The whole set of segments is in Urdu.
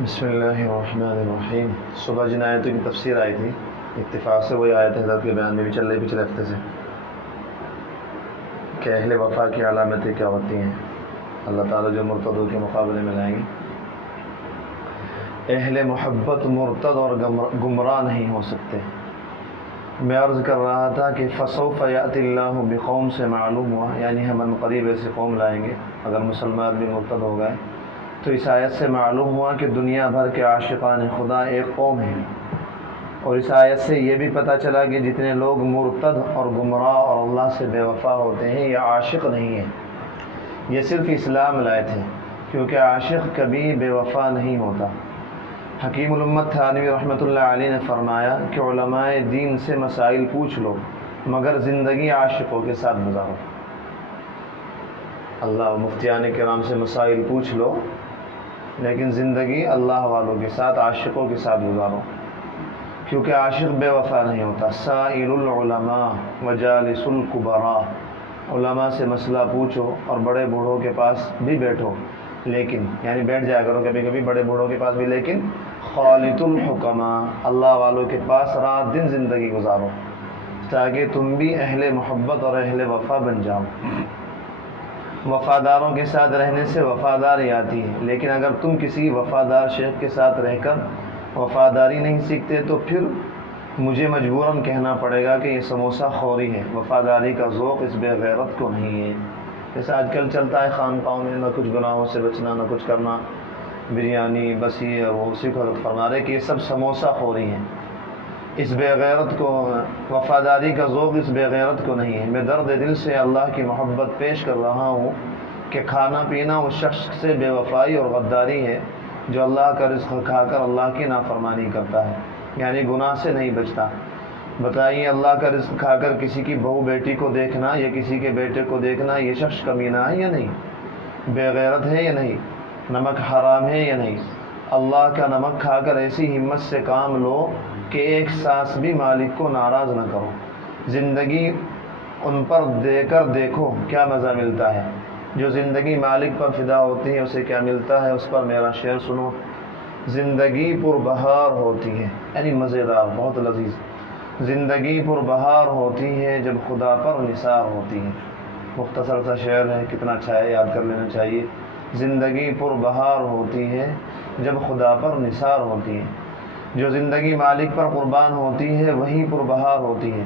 بسم اللہ الرحمن الرحیم۔ صبح جن آیتوں کی تفسیر آئی تھی، اتفاق سے وہی آیت حضرت کے بیان میں بھی چل رہی پچھلے ہفتے سے کہ اہل وفا کی علامتیں کیا ہوتی ہیں، اللہ تعالیٰ جو مرتدوں کے مقابلے میں لائیں گے۔ اہل محبت مرتد اور گمراہ نہیں ہو سکتے۔ میں عرض کر رہا تھا کہ فسوف یأتی اللہ بقوم سے معلوم ہوا، یعنی ہم عنقریب ایسے قوم لائیں گے اگر مسلمان بھی مرتد ہو گئے تو اس آیت سے معلوم ہوا کہ دنیا بھر کے عاشقان خدا ایک قوم ہے، اور اس آیت سے یہ بھی پتہ چلا کہ جتنے لوگ مرتد اور گمراہ اور اللہ سے بے وفا ہوتے ہیں یہ عاشق نہیں ہیں، یہ صرف اسلام لائے تھے، کیونکہ عاشق کبھی بے وفا نہیں ہوتا۔ حکیم الامت تھانوی رحمۃ اللہ علیہ نے فرمایا کہ علماء دین سے مسائل پوچھ لو مگر زندگی عاشقوں کے ساتھ گزارو۔ اللہ مفتیان کرام سے مسائل پوچھ لو لیکن زندگی اللہ والوں کے ساتھ، عاشقوں کے ساتھ گزارو، کیونکہ عاشق بے وفا نہیں ہوتا۔ سائل العلماء وجالس الکبراء، علماء سے مسئلہ پوچھو اور بڑے بوڑھوں کے پاس بھی بیٹھو، لیکن یعنی بیٹھ جایا کرو کبھی کبھی بڑے بوڑھوں کے پاس بھی، لیکن خالط الحکماء، اللہ والوں کے پاس رات دن زندگی گزارو تاکہ تم بھی اہل محبت اور اہل وفا بن جاؤ۔ وفاداروں کے ساتھ رہنے سے وفاداری آتی ہے، لیکن اگر تم کسی وفادار شیخ کے ساتھ رہ کر وفاداری نہیں سیکھتے تو پھر مجھے مجبوراً کہنا پڑے گا کہ یہ سموسہ خوری ہے، وفاداری کا ذوق اس بے غیرت کو نہیں ہے۔ جیسے آج کل چلتا ہے خانقاہوں میں، نہ کچھ گناہوں سے بچنا نہ کچھ کرنا، بریانی بس یہ وہ، اسی کو حضرت فرما رہے کہ یہ سب سموسہ خوری ہیں، اس بے غیرت کو، وفاداری کا ذوق اس بے غیرت کو نہیں ہے۔ میں درد دل سے اللہ کی محبت پیش کر رہا ہوں کہ کھانا پینا اس شخص سے بے وفائی اور غداری ہے جو اللہ کا رزق کھا کر اللہ کی نافرمانی کرتا ہے، یعنی گناہ سے نہیں بچتا۔ بتائیے اللہ کا رزق کھا کر کسی کی بہو بیٹی کو دیکھنا یا کسی کے بیٹے کو دیکھنا، یہ شخص کمینہ ہے یا نہیں، بے غیرت ہے یا نہیں، نمک حرام ہے یا نہیں؟ اللہ کا نمک کھا کر ایسی ہمت سے کام لو کہ ایک سانس بھی مالک کو ناراض نہ کرو۔ زندگی ان پر دے کر دیکھو کیا مزہ ملتا ہے، جو زندگی مالک پر فدا ہوتی ہے اسے کیا ملتا ہے، اس پر میرا شعر سنو۔ زندگی پر بہار ہوتی ہے، یعنی مزیدار، بہت لذیذ۔ زندگی پر بہار ہوتی ہے جب خدا پر نثار ہوتی ہے۔ مختصر سا شعر ہے، کتنا اچھا ہے، یاد کر لینا چاہیے۔ زندگی پر بہار ہوتی ہے جب خدا پر نثار ہوتی ہے، جو زندگی مالک پر قربان ہوتی ہے وہی پر بہار ہوتی ہے،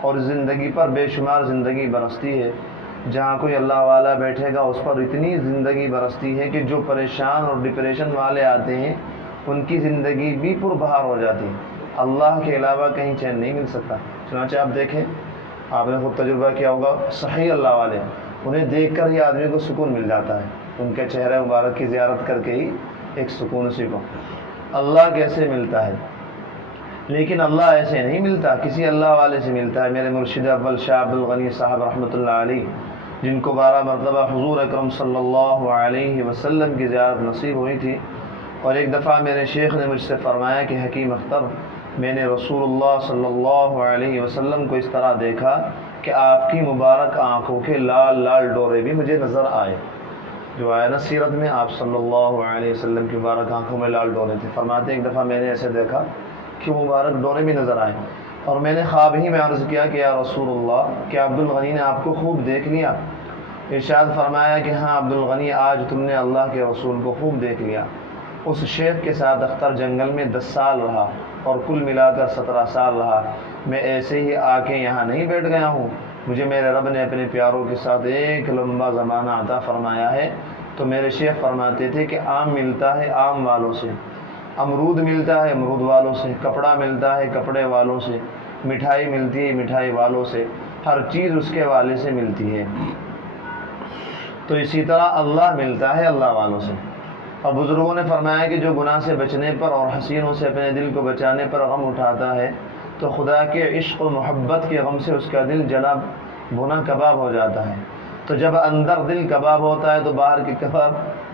اور زندگی پر بے شمار زندگی برستی ہے۔ جہاں کوئی اللہ والا بیٹھے گا اس پر اتنی زندگی برستی ہے کہ جو پریشان اور ڈپریشن والے آتے ہیں ان کی زندگی بھی پر بہار ہو جاتی ہے۔ اللہ کے علاوہ کہیں چین نہیں مل سکتا۔ چنانچہ آپ دیکھیں، آپ نے خود تجربہ کیا ہوگا، صحیح اللہ والے انہیں دیکھ کر ہی آدمی کو سکون مل جاتا ہے، ان کے چہرے مبارک کی زیارت کر کے ہی ایک سکون اسی کو۔ اللہ کیسے ملتا ہے؟ لیکن اللہ ایسے نہیں ملتا، کسی اللہ والے سے ملتا ہے۔ میرے مرشد اول شاہ عبد الغنی صاحب رحمۃ اللہ علیہ، جن کو 12 مرتبہ حضور اکرم صلی اللہ علیہ وسلم کی زیارت نصیب ہوئی تھی، اور ایک دفعہ میرے شیخ نے مجھ سے فرمایا کہ حکیم اختر، میں نے رسول اللہ صلی اللہ علیہ وسلم کو اس طرح دیکھا کہ آپ کی مبارک آنکھوں کے لال لال ڈورے بھی مجھے نظر آئے۔ جو آیا نا سیرت میں، آپ صلی اللہ علیہ وسلم کی مبارک آنکھوں میں لال ڈورے تھے۔ فرماتے ایک دفعہ میں نے ایسے دیکھا کہ مبارک ڈورے بھی نظر آئے، اور میں نے خواب ہی میں عرض کیا کہ یا رسول اللہ، کیا عبد الغنی نے آپ کو خوب دیکھ لیا؟ ارشاد فرمایا کہ ہاں عبد الغنی، آج تم نے اللہ کے رسول کو خوب دیکھ لیا۔ اس شیخ کے ساتھ اختر جنگل میں 10 سال رہا اور کل ملا کر 17 سال رہا۔ میں ایسے ہی آ کے یہاں نہیں بیٹھ گیا ہوں، مجھے میرے رب نے اپنے پیاروں کے ساتھ ایک لمبا زمانہ عطا فرمایا ہے۔ تو میرے شیخ فرماتے تھے کہ آم ملتا ہے آم والوں سے، امرود ملتا ہے امرود والوں سے، کپڑا ملتا ہے کپڑے والوں سے، مٹھائی ملتی ہے مٹھائی والوں سے، ہر چیز اس کے والے سے ملتی ہے۔ تو اسی طرح اللہ ملتا ہے اللہ والوں سے۔ اور بزرگوں نے فرمایا کہ جو گناہ سے بچنے پر اور حسینوں سے اپنے دل کو بچانے پر غم اٹھاتا ہے تو خدا کے عشق و محبت کے غم سے اس کا دل جلا بھنا کباب ہو جاتا ہے۔ تو جب اندر دل کباب ہوتا ہے تو باہر کے کباب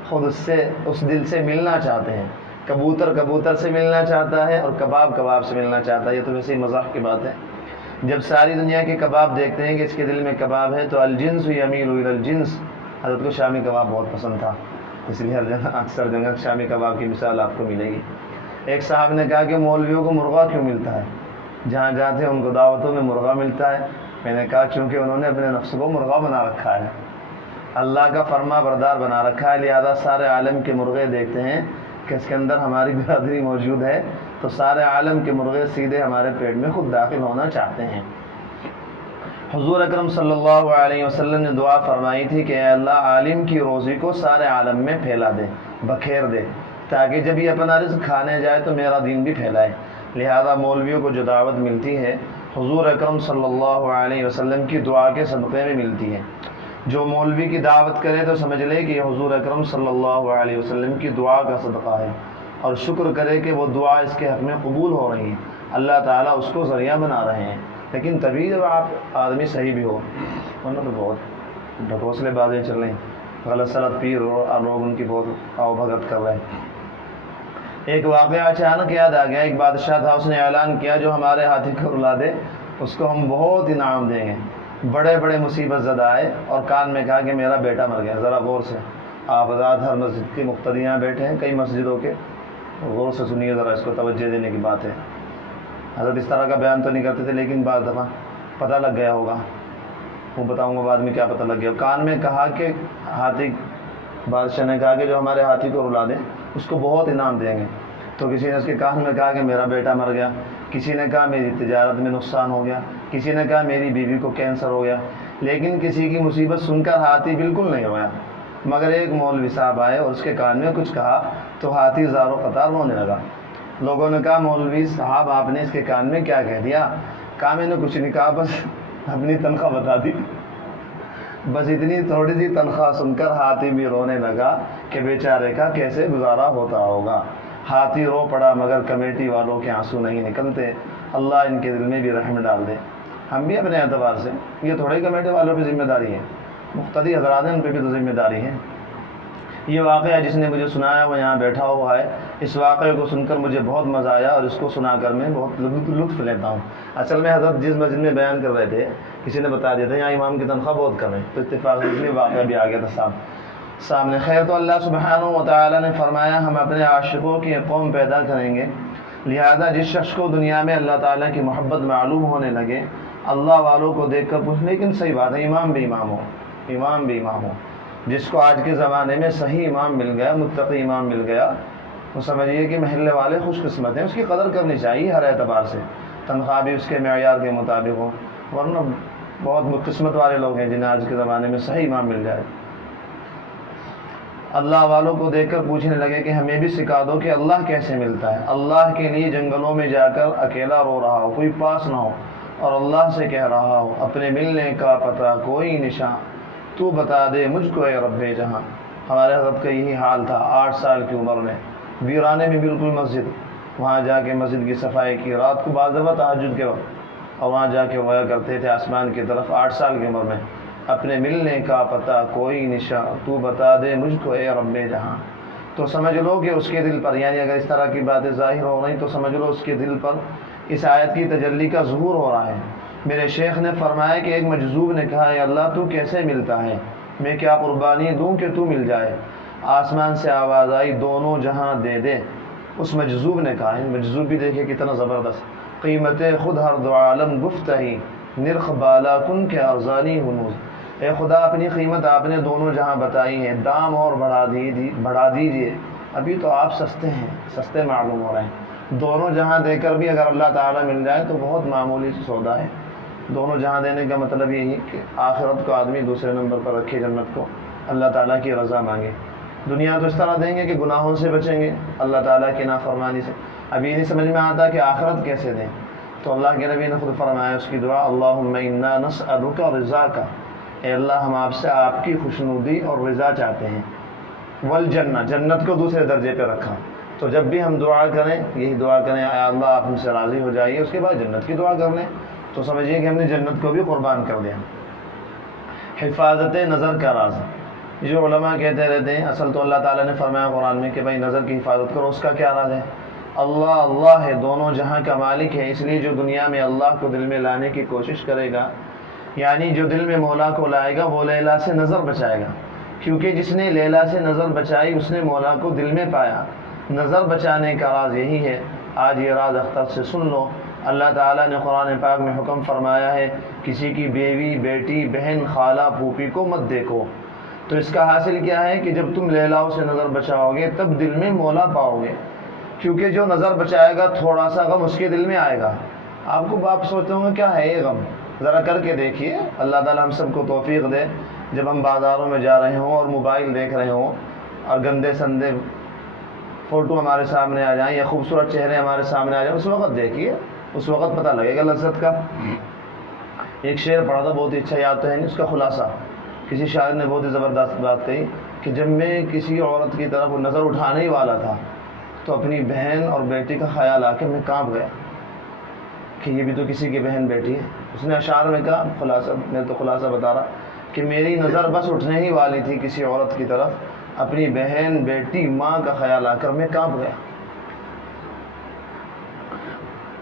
خود اس دل سے ملنا چاہتے ہیں۔ کبوتر کبوتر سے ملنا چاہتا ہے اور کباب کباب سے ملنا چاہتا ہے۔ یہ تو ویسے ہی مذاق کی بات ہے۔ جب ساری دنیا کے کباب دیکھتے ہیں کہ اس کے دل میں کباب ہے تو الجنس یمیل الی الجنس، حضرت کو شامی کباب بہت پسند تھا، اس لیے ہر جگہ اکثر جگہ شامی کباب کی مثال آپ کو ملے گی۔ ایک صاحب نے کہا کہ مولویوں کو مرغا کیوں ملتا ہے؟ جہاں جاتے ہیں ان کو دعوتوں میں مرغا ملتا ہے۔ میں نے کہا کیونکہ انہوں نے اپنے نفس کو مرغا بنا رکھا ہے، اللہ کا فرما بردار بنا رکھا ہے، لہذا سارے عالم کے مرغے دیکھتے ہیں کہ اس کے اندر ہماری برادری موجود ہے، تو سارے عالم کے مرغے سیدھے ہمارے پیٹ میں خود داخل ہونا چاہتے ہیں۔ حضور اکرم صلی اللہ علیہ وسلم نے دعا فرمائی تھی کہ اے اللہ عالم کی روزی کو سارے عالم میں پھیلا دے، بکھیر دے، تاکہ جب یہ اپنا رزق کھانے جائے تو میرا دین بھی پھیلائے۔ لہذا مولویوں کو جو دعوت ملتی ہے حضور اکرم صلی اللہ علیہ وسلم کی دعا کے صدقے میں ملتی ہے۔ جو مولوی کی دعوت کرے تو سمجھ لے کہ یہ حضور اکرم صلی اللہ علیہ وسلم کی دعا کا صدقہ ہے، اور شکر کرے کہ وہ دعا اس کے حق میں قبول ہو رہی ہے، اللہ تعالیٰ اس کو ذریعہ بنا رہے ہیں۔ لیکن تبھی جب آپ آدمی صحیح بھی ہو، ورنہ تو بہت ڈھکوسلے بازیں چل رہی ہیں، غلط سلط پیر اور لوگ ان کی بہت آؤ بھگت کر رہے ہیں۔ ایک واقعہ اچانک یاد آ گیا، ایک بادشاہ تھا، اس نے اعلان کیا جو ہمارے ہاتھی کو رلا دے اس کو ہم بہت انعام دیں گے۔ بڑے بڑے مصیبت زدہ آئے اور کان میں کہا کہ میرا بیٹا مر گیا۔ ذرا غور سے، آپ حضرات ہر مسجد کے مقتدیاں بیٹھے ہیں، کئی مسجدوں کے، غور سے سنیے ذرا، اس کو توجہ دینے کی بات ہے۔ حضرت اس طرح کا بیان تو نہیں کرتے تھے، لیکن بعض دفعہ پتہ لگ گیا ہوگا، وہ بتاؤں گا بعد میں کیا پتہ لگ گیا۔ کان میں کہا کہ ہاتھی، بادشاہ نے کہا کہ جو ہمارے ہاتھی کو رلا دے اس کو بہت انعام دیں گے۔ تو کسی نے اس کے کان میں کہا کہ میرا بیٹا مر گیا، کسی نے کہا میری تجارت میں نقصان ہو گیا، کسی نے کہا میری بیوی کو کینسر ہو گیا، لیکن کسی کی مصیبت سن کر ہاتھی بالکل نہیں رویا۔ مگر ایک مولوی صاحب آئے اور اس کے کان میں کچھ کہا تو ہاتھی زار و قطار رونے لگا۔ لوگوں نے کہا مولوی صاحب آپ نے اس کے کان میں کیا کہہ دیا؟ کہا میں نے کچھ نہیں کہا، بس اپنی تنخواہ بتا دی۔ بس اتنی تھوڑی سی تنخواہ سن کر ہاتھی بھی رونے لگا کہ بیچارے کا کیسے گزارا ہوتا ہوگا۔ ہاتھی رو پڑا مگر کمیٹی والوں کے آنسو نہیں نکلتے، اللہ ان کے دل میں بھی رحم ڈال دے۔ ہم بھی اپنے اعتبار سے، یہ تھوڑے کمیٹی والوں پہ ذمہ داری ہے، مقتدی حضرات ان پہ بھی تو ذمہ داری ہے۔ یہ واقعہ جس نے مجھے سنایا وہ یہاں بیٹھا ہوا ہے، اس واقعے کو سن کر مجھے بہت مزہ آیا اور اس کو سنا کر میں بہت لطف لیتا ہوں۔ اصل میں حضرت جس مسجد میں بیان کر رہے تھے کسی نے بتا دیا تھا یہاں امام کی تنخواہ بہت کم ہے، تو اتفاق سے اس لیے واقعہ بھی آ گیا تھا سامنے۔ خیر، تو اللہ سبحانہ و تعالیٰ نے فرمایا ہم اپنے عاشقوں کی ایک قوم پیدا کریں گے، لہذا جس شخص کو دنیا میں اللہ تعالیٰ کی محبت معلوم ہونے لگے، اللہ والوں کو دیکھ کر پوچھ، لیکن صحیح بات ہے امام بھی امام ہو، جس کو آج کے زمانے میں صحیح امام مل گیا، متقی امام مل گیا، وہ سمجھیے کہ محلے والے خوش قسمت ہیں، اس کی قدر کرنی چاہیے ہر اعتبار سے، تنخواہ بھی اس کے معیار کے مطابق ہو، ورنہ بہت قسمت والے لوگ ہیں جنہیں آج کے زمانے میں صحیح امام مل جائے۔ اللہ والوں کو دیکھ کر پوچھنے لگے کہ ہمیں بھی سکھا دو کہ اللہ کیسے ملتا ہے۔ اللہ کے لیے جنگلوں میں جا کر اکیلا رو رہا ہو، کوئی پاس نہ ہو، اور اللہ سے کہہ رہا ہو اپنے ملنے کا پتہ کوئی نشاں تو بتا دے مجھ کو اے رب جہاں۔ ہمارے حضرت کا یہی حال تھا، 8 سال کی عمر میں، ویرانے میں بالکل مسجد، وہاں جا کے مسجد کی صفائی کی، رات کو بعض دفعہ تہجد کے وقت، اور وہاں جا کے رویا کرتے تھے آسمان کی طرف 8 سال کی عمر میں، اپنے ملنے کا پتہ کوئی نشاں تو بتا دے مجھ کو اے رب جہاں۔ تو سمجھ لو کہ اس کے دل پر، یعنی اگر اس طرح کی باتیں ظاہر ہو رہی تو سمجھ لو اس کے دل پر اس آیت کی تجلی کا ظہور ہو رہا ہے۔ میرے شیخ نے فرمایا کہ ایک مجذوب نے کہا اے اللہ تو کیسے ملتا ہے، میں کیا قربانی دوں کہ تو مل جائے؟ آسمان سے آواز آئی دونوں جہاں دے دے۔ اس مجذوب نے کہا، مجذوب بھی دیکھے کتنا زبردست، قیمت خود ہر دو عالم گفتہی، نرخ بالا کن کے ارزانی ہنوز۔ اے خدا اپنی قیمت آپ نے دونوں جہاں بتائی ہے، دام اور بڑھا دیجئے، ابھی تو آپ سستے ہیں، سستے معلوم ہو رہے ہیں۔ دونوں جہاں دے کر بھی اگر اللہ تعالیٰ مل جائے تو بہت معمولی سودا ہے۔ دونوں جہاں دینے کا مطلب یہی کہ آخرت کو آدمی دوسرے نمبر پر رکھے، جنت کو اللہ تعالیٰ کی رضا مانگے۔ دنیا تو اس طرح دیں گے کہ گناہوں سے بچیں گے، اللہ تعالیٰ کی نافرمانی سے، ابھی نہیں سمجھ میں آتا کہ آخرت کیسے دیں۔ تو اللہ کے نبی نے خود فرمایا اس کی دعا، اللہم انا نسألک رضاک، اے اللہ ہم آپ سے آپ کی خوشنودی اور رضا چاہتے ہیں، والجنہ، جنت کو دوسرے درجے پہ رکھا۔ تو جب بھی ہم دعا کریں یہی دعا کریں، اے اللہ آپ ہم سے راضی ہو جائیے، اس کے بعد جنت کی دعا کر لیں، تو سمجھیے کہ ہم نے جنت کو بھی قربان کر دیا۔ حفاظت نظر کا راز، جو علماء کہتے رہتے ہیں اصل تو اللہ تعالیٰ نے فرمایا قرآن میں کہ بھائی نظر کی حفاظت کرو، اس کا کیا راز ہے؟ اللہ ہے، دونوں جہاں کا مالک ہے، اس لیے جو دنیا میں اللہ کو دل میں لانے کی کوشش کرے گا، یعنی جو دل میں مولا کو لائے گا وہ لیلا سے نظر بچائے گا، کیونکہ جس نے لیلا سے نظر بچائی اس نے مولا کو دل میں پایا۔ نظر بچانے کا راز یہی ہے۔ آج یہ راز اختر سے سن لو۔ اللہ تعالیٰ نے قرآن پاک میں حکم فرمایا ہے کسی کی بیوی، بیٹی، بہن، خالہ، پھوپھی کو مت دیکھو۔ تو اس کا حاصل کیا ہے کہ جب تم لیلاؤں سے نظر بچاؤ گے تب دل میں مولا پاؤ گے، کیونکہ جو نظر بچائے گا تھوڑا سا غم اس کے دل میں آئے گا۔ آپ کو باپ سوچتے ہوں گے کیا ہے یہ غم، ذرا کر کے دیکھیے۔ اللہ تعالیٰ ہم سب کو توفیق دے، جب ہم بازاروں میں جا رہے ہوں اور موبائل دیکھ رہے ہوں اور گندے سندے فوٹو ہمارے سامنے آ جائیں یا خوبصورت چہرے ہمارے سامنے آ جائیں، اس وقت دیکھیے، اس وقت پتہ لگے گا لذت کا۔ ایک شعر پڑھا تھا، بہت ہی اچھا، یاد تو ہے نہیں اس کا خلاصہ۔ کسی شاعر نے بہت ہی زبردست بات کہی کہ جب میں کسی عورت کی طرف نظر اٹھانے ہی والا تھا تو اپنی بہن اور بیٹی کا خیال آ کے میں کانپ گیا کہ یہ بھی تو کسی کی بہن بیٹی ہے۔ اس نے اشعار میں کہا، خلاصہ میں تو خلاصہ بتا رہا کہ میری نظر بس اٹھنے ہی والی تھی کسی عورت کی طرف، اپنی بہن، بیٹی، ماں کا خیال آ کر میں کانپ گیا۔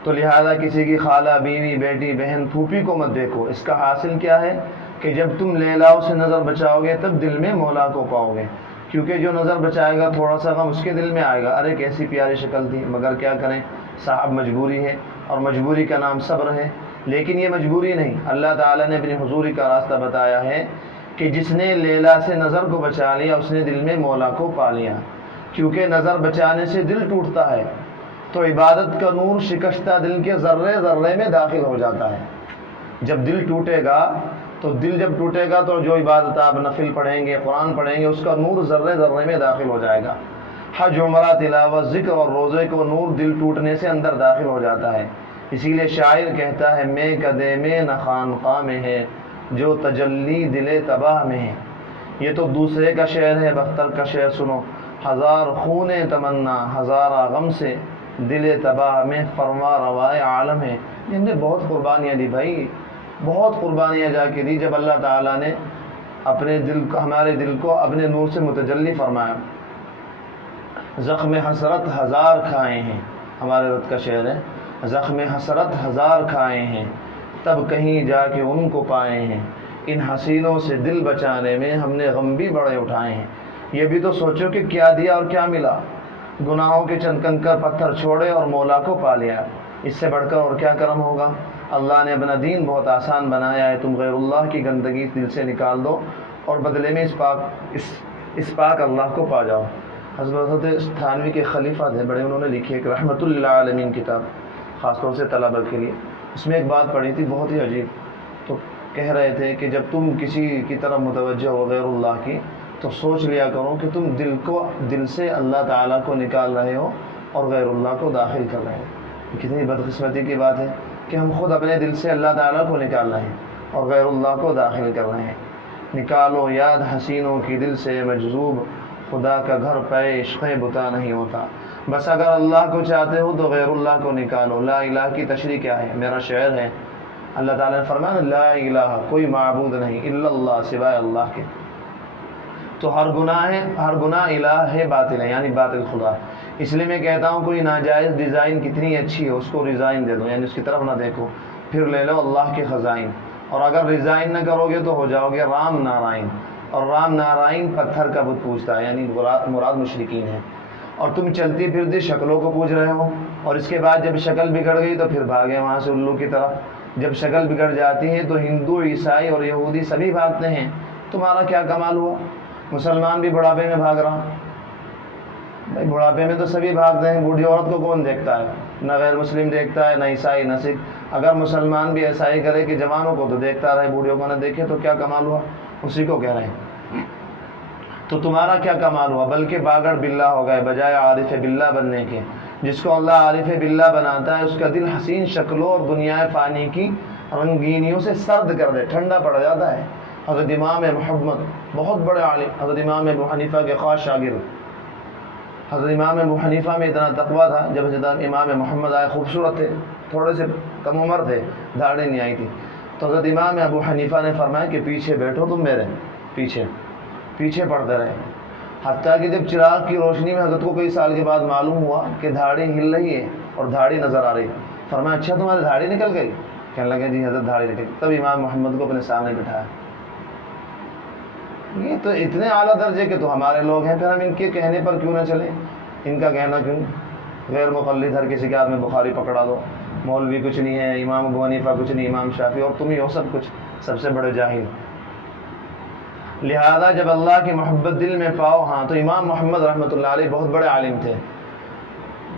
تو لہذا کسی کی خالہ، بیوی، بیٹی، بہن، پھوپھی کو مت دیکھو۔ اس کا حاصل کیا ہے کہ جب تم لیلاؤں سے نظر بچاؤ گے تب دل میں مولا کو پاؤ گے، کیونکہ جو نظر بچائے گا تھوڑا سا غم اس کے دل میں آئے گا، ارے کیسی پیاری شکل تھی، مگر کیا کریں صاحب، مجبوری ہے، اور مجبوری کا نام صبر ہے۔ لیکن یہ مجبوری نہیں، اللہ تعالیٰ نے اپنی حضوری کا راستہ بتایا ہے کہ جس نے لیلا سے نظر کو بچا لیا اس نے دل میں مولا کو پا لیا، کیونکہ نظر بچانے سے دل ٹوٹتا ہے تو عبادت کا نور شکستہ دل کے ذرے ذرے میں داخل ہو جاتا ہے۔ جب دل ٹوٹے گا تو تو جو عبادت آپ نفل پڑھیں گے، قرآن پڑھیں گے، اس کا نور ذرے ذرے میں داخل ہو جائے گا۔ حج، عمرہ، تلاوت، ذکر اور روزے کو نور دل ٹوٹنے سے اندر داخل ہو جاتا ہے۔ اسی لیے شاعر کہتا ہے میں کدے میں نہ خانقاہ میں ہے جو تجلی دل تباہ میں ہے۔ یہ تو دوسرے کا شعر ہے، بختر کا شعر سنو۔ ہزار خون تمنا ہزارہ غم سے دل تباہ میں فرما روائے عالم ہے۔ جن نے بہت قربانیاں دی بھائی، بہت قربانیاں جا کے دی جب اللہ تعالیٰ نے اپنے دل کو، ہمارے دل کو اپنے نور سے متجلی فرمایا۔ زخم حسرت ہزار کھائے ہیں، ہمارے رت کا شعر ہے، زخم حسرت ہزار کھائے ہیں تب کہیں جا کے ان کو پائے ہیں، ان حسینوں سے دل بچانے میں ہم نے غم بھی بڑے اٹھائے ہیں۔ یہ بھی تو سوچو کہ کیا دیا اور کیا ملا، گناہوں کے چند کنکر پتھر چھوڑے اور مولا کو پا لیا، اس سے بڑھ کر اور کیا کرم ہوگا۔ اللہ نے اپنا دین بہت آسان بنایا ہے، تم غیر اللہ کی گندگی دل سے نکال دو اور بدلے میں اس پاک اللہ کو پا جاؤ۔ حضرت تھانوی کے خلیفہ تھے بڑے، انہوں نے لکھی ایک رحمت للعالمین کتاب، خاص طور سے طلبہ کے لیے۔ اس میں ایک بات پڑھی تھی بہت ہی عجیب، تو کہہ رہے تھے کہ جب تم کسی کی طرف متوجہ ہو غیر اللہ کی تو سوچ لیا کرو کہ تم دل سے اللہ تعالیٰ کو نکال رہے ہو اور غیر اللہ کو داخل کر رہے ہو۔ کتنی بدقسمتی کی بات ہے کہ ہم خود اپنے دل سے اللہ تعالیٰ کو نکال رہے ہیں اور غیر اللہ کو داخل کر رہے ہیں۔ نکالو یاد حسینوں کی دل سے مجذوب، خدا کا گھر پہ عشق بتا نہیں ہوتا۔ بس اگر اللہ کو چاہتے ہو تو غیر اللہ کو نکالو۔ لا الہ کی تشریح کیا ہے؟ میرا شعر ہے، اللہ تعالیٰ نے فرمایا لا الہ، کوئی معبود نہیں الا اللہ، سوائے اللہ کے۔ تو ہر گناہ الہ ہے، باطل ہے، یعنی باطل خدا۔ اس لیے میں کہتا ہوں کوئی ناجائز ڈیزائن کتنی اچھی ہے اس کو ریزائن دے دو، یعنی اس کی طرف نہ دیکھو، پھر لے لو اللہ کے خزائن۔ اور اگر ریزائن نہ کرو گے تو ہو جاؤ گے رام نارائن، اور رام نارائن پتھر کا بت پوجتا ہے، یعنی مراد مشرکین ہے۔ اور تم چلتی پھرتی شکلوں کو پوج رہے ہو، اور اس کے بعد جب شکل بگڑ گئی تو پھر بھاگے وہاں سے الو کی طرح۔ جب شکل بگڑ جاتی ہے تو ہندو، عیسائی اور یہودی سبھی بھاگتے ہیں، تمہارا کیا کمال ہوا؟ مسلمان بھی بڑھاپے میں بھاگ رہا، بھائی بڑھاپے میں تو سبھی بھاگتے ہیں، بوڑھی عورت کو کون دیکھتا ہے؟ نہ غیر مسلم دیکھتا ہے، نہ عیسائی، نہ سکھ۔ اگر مسلمان بھی ایسا ہی کرے کہ جوانوں کو تو دیکھتا رہے، بوڑھیوں کو نہ دیکھے تو کیا کمال ہوا؟ اسی کو کہہ رہے ہیں۔ تو تمہارا کیا کمال ہوا؟ بلکہ باگڑ باللہ ہو گئے بجائے عارف باللہ بننے کے۔ جس کو اللہ عارف باللہ بناتا ہے اس کا دل حسین شکلوں اور دنیا فانی کی رنگینیوں سے سرد کر دے، ٹھنڈا پڑ جاتا ہے۔ حضرت امام محمد، بہت بڑے عالم، حضرت امام ابو حنیفہ کے خاص شاگرد، حضرت امام ابو حنیفہ میں اتنا تقویٰ تھا، جب حضرت امام محمد آئے، خوبصورت تھے، تھوڑے سے کم عمر تھے، داڑھی نہیں آئی تھی، تو حضرت امام ابو حنیفہ نے فرمایا کہ پیچھے بیٹھو، تم میرے پیچھے پڑھتے رہے، حتیٰ کہ جب چراغ کی روشنی میں حضرت کو کئی سال کے بعد معلوم ہوا کہ داڑھی ہل رہی ہے اور داڑھی نظر آ رہی، فرمایا اچھا تمہاری داڑھی نکل گئی؟ کہنے لگے جی حضرت داڑھی نکل۔ تب امام محمد کو اپنے سامنے بٹھایا، یہ تو اتنے اعلیٰ درجے کے تو ہمارے لوگ ہیں، پھر ہم ان کے کہنے پر کیوں نہ چلیں؟ ان کا کہنا کیوں؟ غیر مقلد ہر کسی کے ہاتھ میں بخاری پکڑا دو، مولوی کچھ نہیں ہے، امام ابو حنیفہ کچھ نہیں، امام شافعی، اور تم ہی ہو سب کچھ، سب سے بڑے جاہل۔ لہذا جب اللہ کی محبت دل میں پاؤ، ہاں تو امام محمد رحمۃ اللہ علیہ بہت بڑے عالم تھے،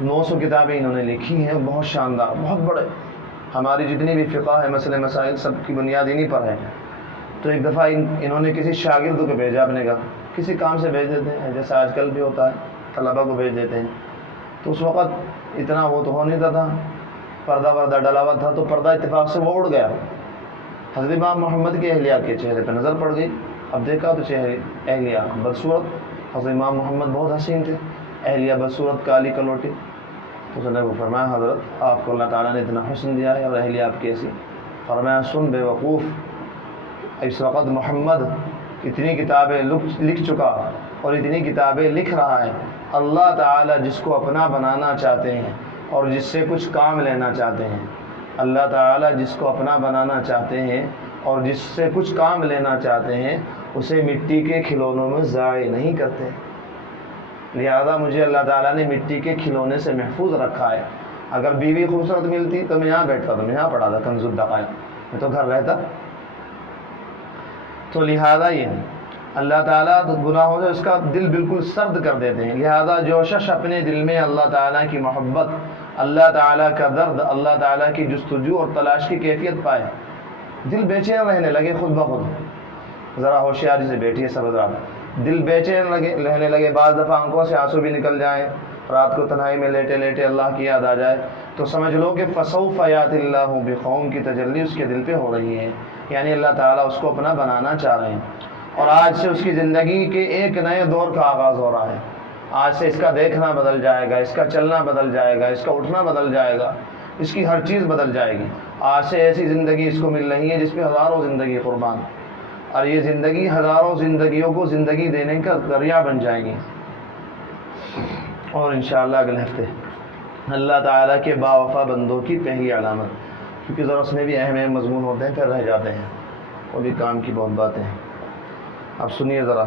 900 کتابیں انہوں نے لکھی ہیں، بہت شاندار، بہت بڑے، ہماری جتنی بھی فقہ ہے، مسئلے مسائل، سب کی بنیاد انہی پر ہے۔ تو ایک دفعہ انہوں نے کسی شاگرد کو بھیجا، اپنے کا کسی کام سے بھیج دیتے ہیں، جیسا آج کل بھی ہوتا ہے، طلبہ کو بھیج دیتے ہیں۔ تو اس وقت اتنا وہ تو ہو نہیں تھا، پردہ وردہ ڈلا ہوا تھا، تو پردہ اتفاق سے وہ اڑ گیا۔ حضرت امام محمد کے اہلیہ کے چہرے پہ نظر پڑ گئی، اب دیکھا تو چہرے اہلیہ بدصورت، حضرت امام محمد بہت حسین تھے، اہلیہ بدصورت کالی کلوٹی۔ تو اس نے وہ فرمایا، حضرت آپ کو اللہ تعالیٰ نے اتنا حسن دیا ہے اور اہلیہ آپ کیسی؟ فرمایا، سن بے وقوف، اس وقت محمد اتنی کتابیں لکھ چکا اور اتنی کتابیں لکھ رہا ہے، اللہ تعالیٰ جس کو اپنا بنانا چاہتے ہیں اور جس سے کچھ کام لینا چاہتے ہیں، اللہ تعالیٰ جس کو اپنا بنانا چاہتے ہیں اور جس سے کچھ کام لینا چاہتے ہیں، اسے مٹی کے کھلونوں میں ضائع نہیں کرتے۔ لہذا مجھے اللہ تعالیٰ نے مٹی کے کھلونے سے محفوظ رکھا ہے۔ اگر بیوی خوبصورت ملتی تو میں یہاں بیٹھتا تھا، میں یہاں پڑھا تھا کنز الدقائق، میں تو گھر رہتا۔ تو لہذا یہ اللہ تعالیٰ گناہوں سے اس کا دل بالکل سرد کر دیتے ہیں۔ لہذا جو شخص اپنے دل میں اللہ تعالیٰ کی محبت، اللہ تعالیٰ کا درد، اللہ تعالیٰ کی جستجو اور تلاش کی کیفیت پائے، دل بے چین رہنے لگے خود بخود، ذرا ہوشیاری سے بیٹھیے سب حضرات، دل بے چین رہنے لگے، بعض دفعہ آنکھوں سے آنسو بھی نکل جائیں، رات کو تنہائی میں لیٹے لیٹے اللہ کی یاد آ جائے، تو سمجھ لو کہ فسوف یات اللہ بقوم کی تجلی اس کے دل پہ ہو رہی ہے، یعنی اللہ تعالیٰ اس کو اپنا بنانا چاہ رہے ہیں، اور آج سے اس کی زندگی کے ایک نئے دور کا آغاز ہو رہا ہے۔ آج سے اس کا دیکھنا بدل جائے گا، اس کا چلنا بدل جائے گا، اس کا اٹھنا بدل جائے گا، اس کی ہر چیز بدل جائے گی۔ آج سے ایسی زندگی اس کو مل رہی ہے جس پہ ہزاروں زندگی قربان، اور یہ زندگی ہزاروں زندگیوں کو زندگی دینے کا ذریعہ بن جائے گی۔ اور انشاءاللہ اگلے ہفتے اللہ تعالیٰ کے باوفا بندوں کی پہلی علامت، کیونکہ ذرا اس میں بھی اہم اہم مضمون ہوتے ہیں، پھر رہ جاتے ہیں، وہ بھی کام کی بہت باتیں ہیں۔ اب سنیے ذرا۔